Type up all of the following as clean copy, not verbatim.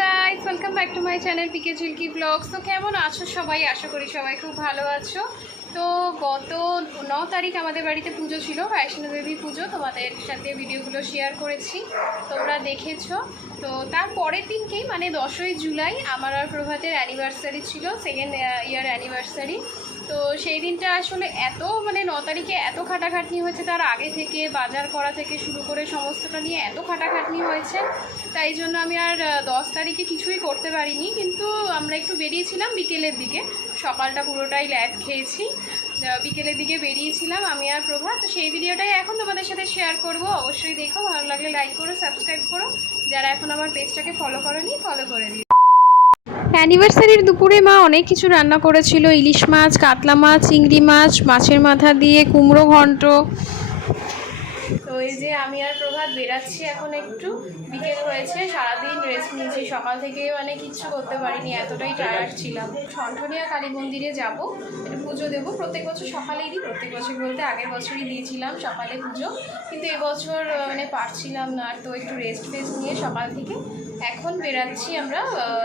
Guys, welcome back to my channel PK Jhilki blogs. তো কেমন আছো সবাই? আশা করি সবাই খুব ভালো আছো। তো গত 9 তারিখ আমাদের বাড়িতে পুজো ছিল, বৈষ্ণোদেবী পুজো। তোমাদের সাথে ভিডিওগুলো শেয়ার করেছি, তোমরা দেখেছো। তো তার পরের দিনকেই মানে 10ই জুলাই আমার আর প্রভাতের অ্যানিভার্সারি ছিল, সেকেন্ড ইয়ার অ্যানিভার্সারি। তো সেই দিনটা আসলে এত মানে 9 তারিখে এত খাটাখাটনি হয়েছে, তার আগে থেকে বাজার করা থেকে শুরু করে সমস্তটা নিয়ে এত খাটাখাটনি হয়েছে, তাই জন্য আমি আর 10 তারিখে কিছুই করতে পারিনি। কিন্তু আমরা একটু বেরিয়েছিলাম বিকেলের দিকে, সকালটা পুরোটাই ল্যাদ খেয়েছি, বিকেলের দিকে বেরিয়েছিলাম আমি আর প্রভা। তো সেই ভিডিওটাই এখন তোমাদের সাথে শেয়ার করব, অবশ্যই দেখো, ভালো লাগলে লাইক করো, সাবস্ক্রাইব করো, যারা এখন আমার পেজটাকে ফলো করোনি ফলো করে দিও। অ্যানিভার্সারির দুপুরে মা অনেক কিছু রান্না করেছিল, ইলিশ মাছ, কাতলা মাছ, চিংড়ি মাছ, মাছের মাথা দিয়ে কুমড়ো ঘন্ট। তো এই যে আমি আর প্রভাত বেরাচ্ছি এখন, একটু বিকেল হয়েছে, সারাদিন রেস্ট নিয়েছি, সকাল থেকে মানে কিচ্ছু করতে পারিনি, এতটাই টায়ার্ড ছিলাম। ঠনঠনিয়া কালী মন্দিরে যাবো, একটু পুজো দেবো। প্রত্যেক বছর সকালেই দিই, প্রত্যেক বছর বলতে আগের বছরই দিয়েছিলাম সকালে পুজো, কিন্তু এবছর মানে পারছিলাম না, তো একটু রেস্ট নিয়ে সকাল থেকে এখন বেরাচ্ছি আমরা,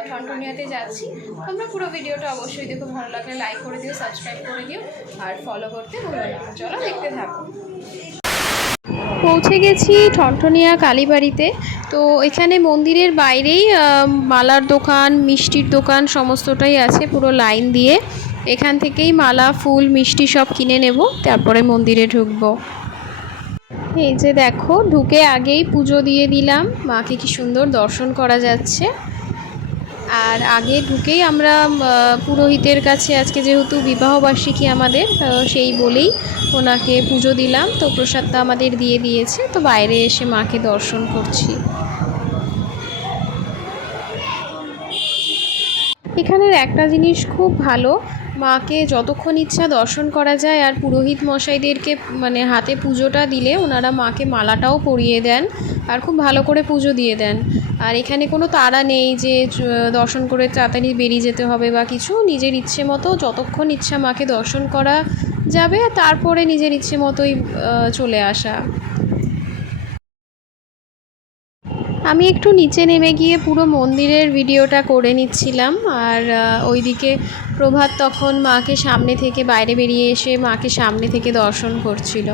ঠনঠনিয়াতে যাচ্ছি। তোমরা পুরো ভিডিওটা অবশ্যই দেখো, ভালো লাগলে লাইক করে দিও, সাবস্ক্রাইব করে দিও, আর ফলো করতে ভুলো না। চলো দেখতে থাকো। পৌঁছে গেছি ঠনঠনিয়া কালীবাড়িতে। তো এখানে মন্দিরের বাইরেই মালার দোকান, মিষ্টির দোকান সমস্তটাই আছে পুরো লাইন দিয়ে। এখান থেকেই মালা, ফুল, মিষ্টি সব কিনে নেব, তারপরে মন্দিরে ঢুকবো। এই যে দেখো, ঢুকে আগেই পুজো দিয়ে দিলাম, মাকে কি সুন্দর দর্শন করা যাচ্ছে। আর আগে ঢুকেই আমরা পুরোহিতের কাছে, আজকে যেহেতু বিবাহবার্ষিকী আমাদের, সেই বলেই ওনাকে পুজো দিলাম। তো প্রসাদটা আমাদের দিয়ে দিয়েছে, তো বাইরে এসে মাকে দর্শন করছি। এখানের একটা জিনিস খুব ভালো, মাকে যতক্ষণ ইচ্ছা দর্শন করা যায়। আর পুরোহিত মশাইদেরকে মানে হাতে পুজোটা দিলে ওনারা মাকে মালাটাও পরিয়ে দেন, আর খুব ভালো করে পুজো দিয়ে দেন। আর এখানে কোনো তাড়া নেই যে দর্শন করে তাড়াতাড়ি বেরিয়ে যেতে হবে বা কিছু, নিজের ইচ্ছে মতো যতক্ষণ ইচ্ছা মাকে দর্শন করা যাবে, তারপরে নিজের ইচ্ছে মতোই চলে আসা। আমি একটু নিচে নেমে গিয়ে পুরো মন্দিরের ভিডিওটা করে নিচ্ছিলাম, আর ওইদিকে প্রভাত তখন মাকে সামনে থেকে, বাইরে বেরিয়ে এসে মাকে সামনে থেকে দর্শন করছিল।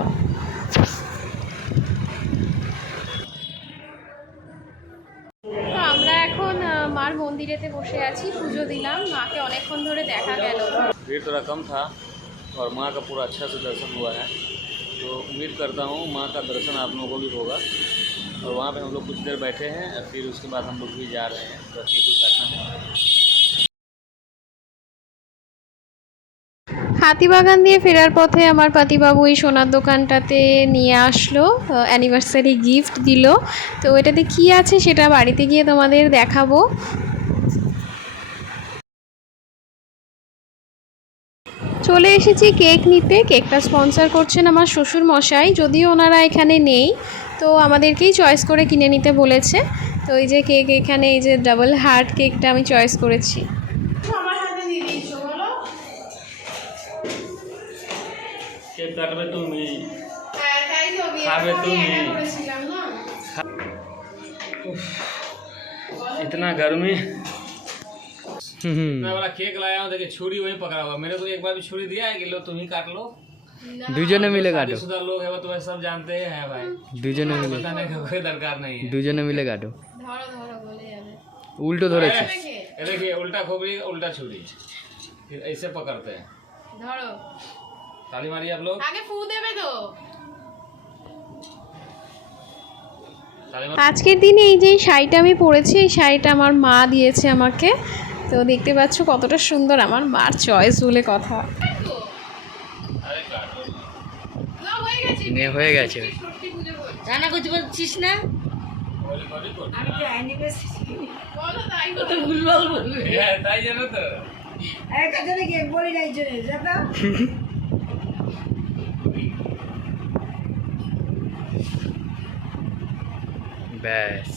তো আমরা এখন মার মন্দিরেতে বসে আছি, পুজো দিলাম, মাকে অনেকক্ষণ ধরে দেখা গেল। भीड़ थोड़ा कम था और माँ का पूरा अच्छा से दर्शन हुआ है, तो उम्मीद करता हूँ माँ का दर्शन आप लोगों को भी होगा। और वहाँ पे हम लोग कुछ देर बैठे हैं, और फिर उसके बाद हम लोग भी जा रहे हैं रथीपुर है। হাতিবাগান দিয়ে ফেরার পথে আমার পাতিবাবু এই সোনার দোকানটাতে নিয়ে আসলো, অ্যানিভার্সারি গিফট দিল। তো এটাতে কি আছে সেটা বাড়িতে গিয়ে তোমাদের দেখাবো। চলে এসেছি কেক নিতে। কেকটা স্পন্সর করছেন আমার শ্বশুর মশাই, যদিও ওনারা এখানে নেই, তো আমাদেরকেই চয়েস করে কিনে নিতে বলেছে। তো এই যে কেক, এখানে এই যে ডাবল হার্ট কেকটা আমি চয়েস করেছি। केक काटबे তুমি, खाबे তুমি। इतना गर्मी। मैं वाला केक लाया हूँ, देखिए छुरी वहीं पकड़ा हुआ, मेरे को एक बार भी छुरी दिया है कि लो तुम ही काट लो। দুজনে মিলে কাটো, शादीशुदा लोग है वो तो सब जानते हैं भाई, দুজনে মিলে, बताने का कोई दरकार नहीं है। দুজনে মিলে কাটো। ধরো ধরো বলে যাবে। উল্টো ধরেছে। ये देखिए उल्टा खोपड़ी उल्टा छुरी, फिर ऐसे पकड़ते हैं। ধরো, ताली मारिए आप लोग, আগে ফু দেবে তো। ताली मार। আজকের দিনে এই যে শাড়িটা আমি পরেছি, এই শাড়িটা আমার মা দিয়েছে আমাকে। তো দেখতে পাচ্ছ কতটা সুন্দর, আমার মার চয়েস বলে কথা। নে হয়ে গেছে। রান্না করতে পারছিস না? আমি তো অ্যানিভার্সারি কত ভুলভাল বলবে। হ্যাঁ তাই জানো তো। আরে কথা নাকি বলি নাই জন্য যাতা। ব্যাস,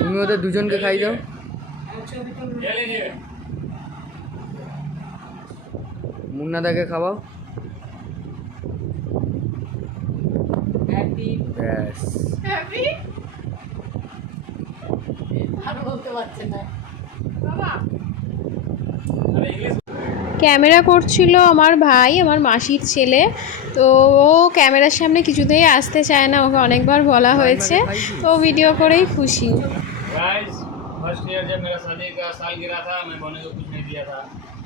তুমি ওদের দুজনকে খাই দাও। ये लीजिए। মুন্নাদাকে খাওয়াও। ব্যাস হ্যাপি আর বলতে পারছে না। বাবা ক্যামেরা করছিল আমার ভাই, আমার মাসির ছেলে। তো ও ক্যামেরার সামনে কিছুতেই আসতে চায় না, ওকে অনেকবার বলা হয়েছে, তো ভিডিও করেই খুশি। गाइस फर्स्ट ईयर जब मेरा शादी का साल गिरा था, मैं बोने को कुछ नहीं दिया था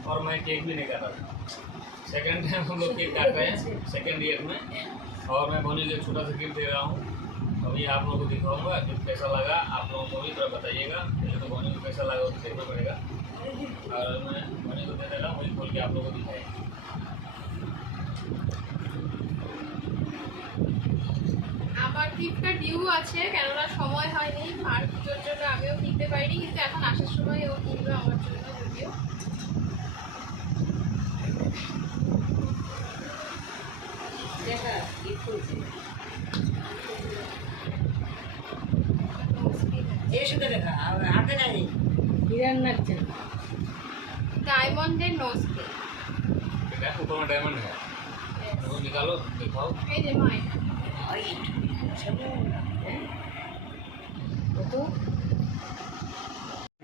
और मैं केक भी नहीं काटा था। सेकंड टाइम हम लोग केक काट रहे हैं सेकंड ईयर में, और मैं बोने को एक छोटा सा गिफ्ट दे रहा हूँ। अभी आप लोगों को दिखाऊंगा, गिफ्ट कैसा लगा आप लोगों को भी थोड़ा बताइएगा। पहले तो बोने को कैसा लगा वो देखना पड़ेगा, और मैं बोने को दे दे रहा हूँ, वही खोल के आप लोगों को दिखाएगा। আমার গিফটটা ডিউ আছে, কেননা সময় হয়নি, আর পুজোর জন্য আমিও কিনতে পারিনি, কিন্তু এখন আসার সময় ও কিনবে আমার জন্য যদিও। দেখা কি করছে এই শুধু দেখা আর হাতে নাই হিরান নাচছে ডায়মন্ডের নোজ পিন। ठीक है, ऊपर में डायमंड है, तो निकालो दिखाओ। এই যে মাই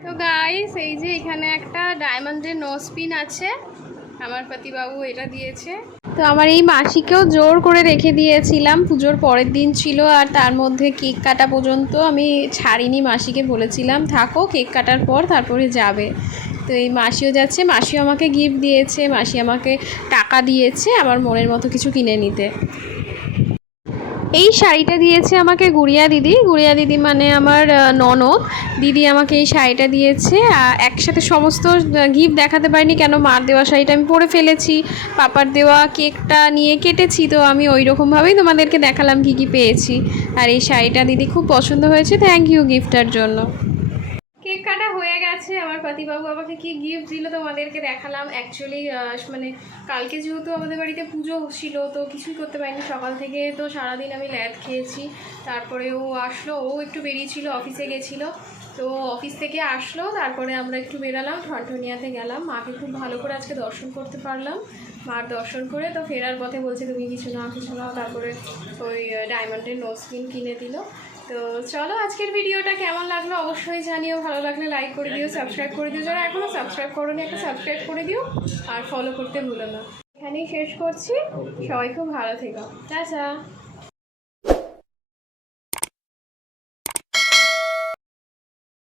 তো গাইস, এই যে এখানে একটা ডায়মন্ডের নোজ পিন আছে, আমার পাতিবাবু এটা দিয়েছে। তো আমার এই মাসিকেও জোর করে রেখে দিয়েছিলাম, পুজোর পরের দিন ছিল, আর তার মধ্যে কেক কাটা পর্যন্ত আমি ছাড়িনি, মাসিকে বলেছিলাম থাকো, কেক কাটার পর তারপরে যাবে। তো এই মাসিও যাচ্ছে, মাসিও আমাকে গিফট দিয়েছে, মাসি আমাকে টাকা দিয়েছে আমার মনের মতো কিছু কিনে নিতে। এই শাড়িটা দিয়েছে আমাকে গুড়িয়া দিদি মানে আমার ননদ দিদি আমাকে এই শাড়িটা দিয়েছে। একসাথে সমস্ত গিফট দেখাতে পারিনি, কেন মার দেওয়া শাড়িটা আমি পরে ফেলেছি, পাপার দেওয়া কেকটা নিয়ে কেটেছি, তো আমি ওই রকমভাবেই তোমাদেরকে দেখালাম কী কী পেয়েছি। আর এই শাড়িটা দিদি খুব পছন্দ হয়েছে, থ্যাংক ইউ গিফটটার জন্য। কেক কাটা হয়ে গেছে, আমার পাতিবাবু আমাকে কি গিফট দিল তোমাদেরকে দেখালাম। অ্যাকচুয়ালি মানে কালকে যেহেতু আমাদের বাড়িতে পুজো ছিল, তো কিছুই করতে পারিনি সকাল থেকে, তো সারাদিন আমি ল্যাদ খেয়েছি। তারপরে ও আসলো, ও একটু বেরিয়েছিল, অফিসে গেছিলো, তো অফিস থেকে আসলো, তারপরে আমরা একটু বেরালাম, ঠনঠনিয়াতে গেলাম, মাকে খুব ভালো করে আজকে দর্শন করতে পারলাম। মার দর্শন করে তো ফেরার পথে বলছে তুমি কিছু নাও, তারপরে ওই ডায়মন্ডের নোজ পিন কিনে দিল। তো চলো, আজকের ভিডিওটা কেমন লাগলো অবশ্যই জানিও, ভালো লাগলে লাইক করে দিও, সাবস্ক্রাইব করে দিও, যারা এখনও সাবস্ক্রাইব করোনি একটা সাবস্ক্রাইব করে দিও, আর ফলো করতে ভুলো না। এখানেই শেষ করছি, সবাই খুব ভালো থেকো, টাটা।